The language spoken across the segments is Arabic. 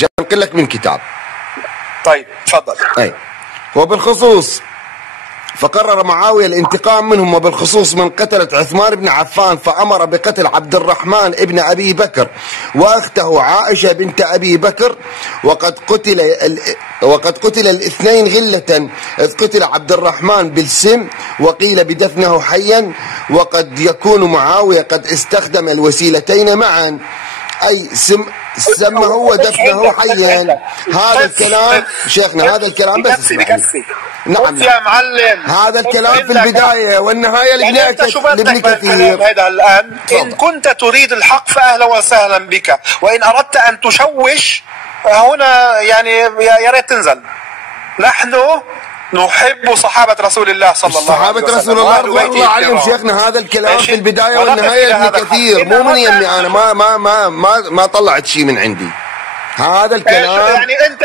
جاي انقل لك من كتاب. طيب تفضل. اي. وبالخصوص فقرر معاوية الانتقام منهم، وبالخصوص من قتلت عثمان بن عفان، فأمر بقتل عبد الرحمن ابن أبي بكر وأخته عائشة بنت أبي بكر، وقد قتل الاثنين غلة، إذ قتل عبد الرحمن بالسم وقيل بدفنه حيا، وقد يكون معاوية قد استخدم الوسيلتين معا، أي سمه ودفنه حيا. هذا الكلام شيخنا، هذا الكلام بس بكفي. نعم يا معلم، هذا الكلام في البداية والنهاية لابن كثير. هذا الآن إن كنت تريد الحق فأهلا وسهلا بك، وإن أردت أن تشوش هنا يعني يا ريت تنزل. نحن نحب صحابة رسول الله صلى الله عليه وسلم، صحابة رسول الله رضي الله عنهم. شيخنا هذا الكلام في البداية والنهاية لابن كثير، مو من يمي أنا، ما طلعت شيء من عندي. هذا الكلام يعني أنت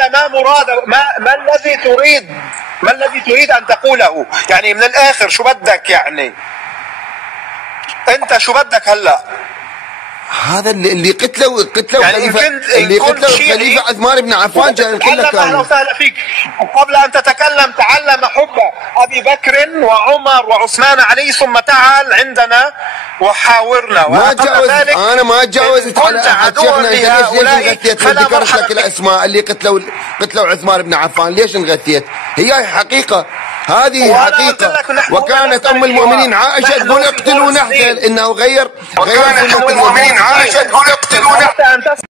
ما الذي تريد أن تقوله؟ يعني من الآخر شو بدك يعني؟ أنت شو بدك هلا؟ هذا اللي قتلوا يعني خليفة، اللي قتلوا خليفة عثمان بن عفان جاي نقول لك. أهلا وسهلا فيك. قبل أن تتكلم تعلم حب أبي بكر وعمر وعثمان عليه، ثم تعال عندنا وحاورنا. ما تجاوز، أنا ما تجاوزت على أحد. شيخنا أنت ليش انغثيت؟ ذكرت لك الأسماء اللي قتلوا عثمان بن عفان، ليش انغثيت؟ هي حقيقة، هذه حقيقة. وكانت أم المؤمنين عائشة تقول اقتلوا نحن، إنه غير أم المؤمنين عائشة تقول اقتلوا نحن.